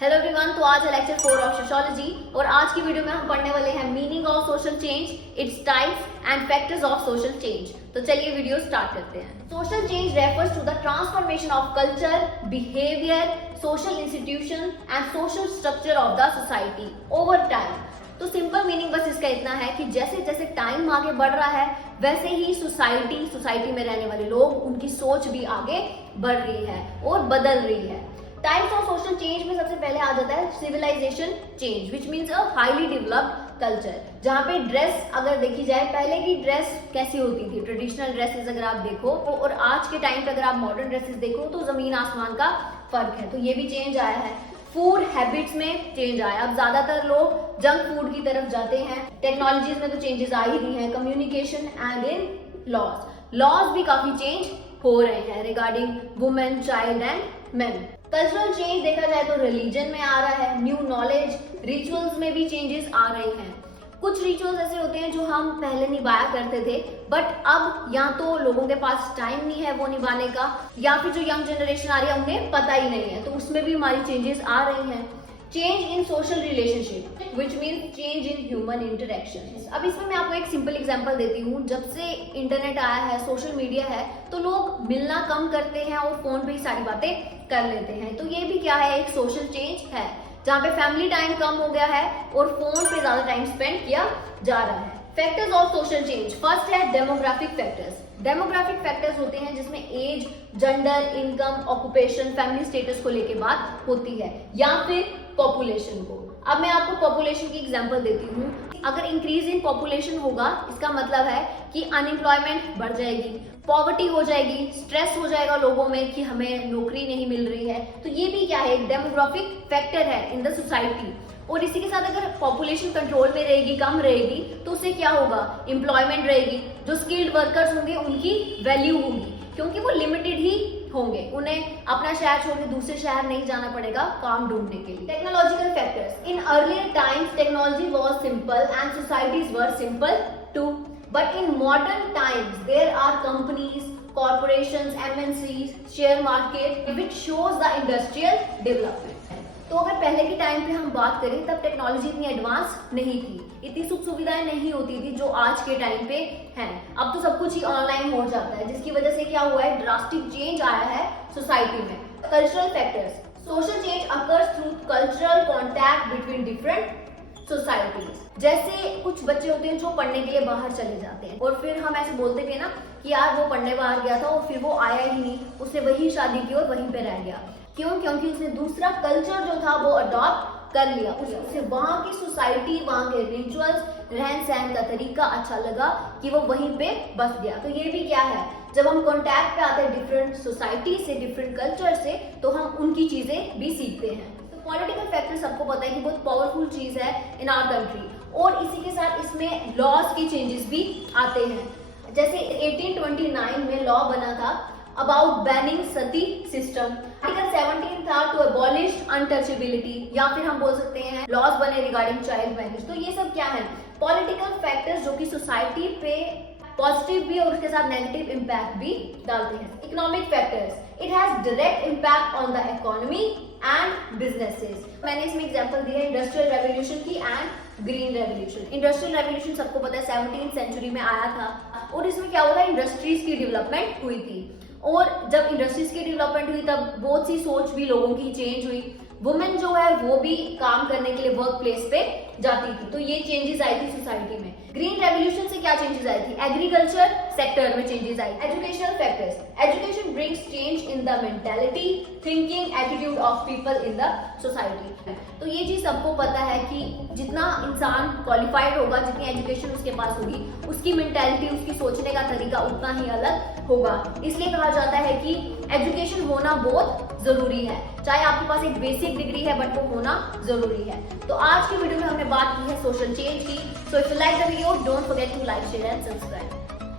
Hello everyone, तो आज है लेक्चर 4 ऑफ सोशियोलॉजी और आज की वीडियो में हम पढ़ने वाले हैं meaning of social change, its types and factors of social change. तो चलिए वीडियो स्टार्ट करते हैं। Social change refers to the transformation of culture, behaviour, social institution and social structure of the society over time. तो simple meaning बस इसका इतना है कि जैसे जैसे टाइम आगे बढ़ रहा है वैसे ही सोसाइटी में रहने वाले लोग, उनकी सोच भी आगे बढ़ रही है और बदल रही है। टाइप्स ऑफ सोशल चेंज में सबसे पहले आ जाता है civilisation change, which means a highly developed culture. जहाँ पे ड्रेस अगर देखी जाए, पहले की ड्रेस कैसी होती थी, ट्रेडिशनल ड्रेसेस अगर आप देखो और आज के टाइम पे अगर आप मॉडर्न ड्रेसेस देखो तो जमीन आसमान का फर्क है। तो ये भी चेंज आया है। फूड हैबिट्स में चेंज आया, अब ज्यादातर लोग जंक फूड की तरफ जाते हैं। टेक्नोलॉजीज में तो चेंजेस आ ही रही हैं। कम्युनिकेशन एंड इन लॉज भी काफी चेंज हो रहे हैं regarding women, child and main. Cultural change देखा जाए तो रिलीजन में आ रहा है, न्यू नॉलेज, रिचुअल्स में भी चेंजेस आ रहे हैं। कुछ रिचुअल्स ऐसे होते हैं जो हम पहले निभाया करते थे, बट अब या तो लोगों के पास टाइम नहीं है वो निभाने का, या फिर जो यंग जनरेशन आ रही है उन्हें पता ही नहीं है, तो उसमें भी हमारी चेंजेस आ रही हैं। Change in social relationship which means change in human interaction. अब इसमें मैं आपको एक सिंपल एग्जांपल देती हूँ। जब से इंटरनेट आया है, सोशल मीडिया है, तो लोग मिलना कम करते हैं और फोन पे ही सारी बातें कर लेते हैं। तो ये भी क्या है, एक सोशल चेंज है, जहाँ पे फैमिली टाइम कम हो गया है और फोन पे ज्यादा टाइम स्पेंड किया जा रहा है। Factors of social change, first है डेमोग्राफिक फैक्टर्स। डेमोग्राफिक फैक्टर्स होते हैं जिसमें age, gender, income, occupation, family status को लेके बात होती है, या फिर पॉपुलेशन को। अब मैं आपको पॉपुलेशन की एग्जांपल देती हूँ। अगर इंक्रीज इन पॉपुलेशन होगा, इसका मतलब है कि अनएम्प्लॉयमेंट बढ़ जाएगी, पॉवर्टी हो जाएगी, स्ट्रेस हो जाएगा लोगों में कि हमें नौकरी नहीं मिल रही है। तो ये भी क्या है, एक डेमोग्राफिक फैक्टर है इन द सोसाइटी। और इसी के साथ अगर पॉपुलेशन कंट्रोल में रहेगी, कम रहेगी, तो उससे क्या होगा, एम्प्लॉयमेंट रहेगी, जो स्किल्ड वर्कर्स होंगे उनकी वैल्यू होगी, क्योंकि वो लिमिटेड ही होंगे, उन्हें अपना शहर छोड़ के दूसरे शहर नहीं जाना पड़ेगा काम ढूंढने के लिए। Technological factors, in earlier times technology was simple and societies were simple too, but in modern times there are companies, corporations, MNCs, share market which shows the industrial development। तो अगर पहले के टाइम पे हम बात करें तब टेक्नोलॉजी इतनी एडवांस नहीं थी, इतनी सुख सुविधाएं नहीं होती थी जो आज के टाइम पे हैं। अब तो सब कुछ ही ऑनलाइन हो जाता है, जिसकी वजह से क्या हुआ है, ड्रास्टिक चेंज आया है सोसाइटी में। Cultural factors, social change occurs through cultural contact between different societies. जैसे कुछ बच्चे होते हैं जो पढ़ने के लिए बाहर चले जाते हैं और फिर हम ऐसे बोलते थे ना कि यार वो पढ़ने बाहर गया था और फिर वो आया ही नहीं, उसने वही शादी की और वहीं पे रह गया। क्यों? क्योंकि उसने दूसरा कल्चर जो था वो अडॉप्ट कर लिया। उसे वहां की सोसाइटी, वहां के रिचुअल्स, रहन सहन का तरीका अच्छा लगा कि वो वहीं पे बस गया। तो ये भी क्या है, जब हम कॉन्टैक्ट पे आते हैं डिफरेंट सोसाइटी से, डिफरेंट कल्चर से, तो हम उनकी चीजें भी सीखते हैं। पॉलिटिकल फैक्टर सबको पता है कि बहुत पावरफुल चीज है इन आवर कंट्री, और इसी के साथ इसमें लॉज की चेंजेस भी आते हैं। जैसे 1829 में लॉ बना था about banning Sati system. Article 17 था टू अबॉलिश अनटचेबिलिटी, या फिर हम बोल सकते हैं लॉज बने रिगार्डिंग चाइल्ड मैरिज। तो ये सब क्या है, पॉलिटिकल फैक्टर्स जो कि सोसाइटी पे पॉजिटिव भी और उसके साथ नेगेटिव इम्पैक्ट भी डालते हैं। Economic factors, it has direct impact on the economy and businesses. मैंने इसमें एग्जांपल दिया इंडस्ट्रियल रेवोल्यूशन की and green revolution. Industrial revolution सबको पता है 17th सेंचुरी में आया था, और इसमें क्या हुआ, इंडस्ट्रीज की डेवलपमेंट हुई थी। और जब इंडस्ट्रीज की डेवलपमेंट हुई तब बहुत सी सोच भी लोगों की चेंज हुई। वुमेन जो है वो भी काम करने के लिए वर्क प्लेस पे जाती थी, तो ये चेंजेस आई थी सोसाइटी में। ग्रीन रेवोल्यूशन से क्या चेंजेस आई थी, एग्रीकल्चर सेक्टर में changes I. Educational factors, education brings change in the mentality, thinking, attitude of people in the society. तो ये चीज सबको पता है कि जितना इंसान क्वालिफाइड होगा, जितनी एजुकेशन उसके पास होगी, उसकी मेंटालिटी, उसकी सोचने का तरीका उतना ही अलग होगा। इसलिए कहा जाता है कि एजुकेशन होना बहुत जरूरी है, चाहे आपके पास एक बेसिक डिग्री है बट वो होना जरूरी है। तो आज की वीडियो में हमने बात की है सोशल चेंज की। So if you like the video, don't forget to like, share and subscribe.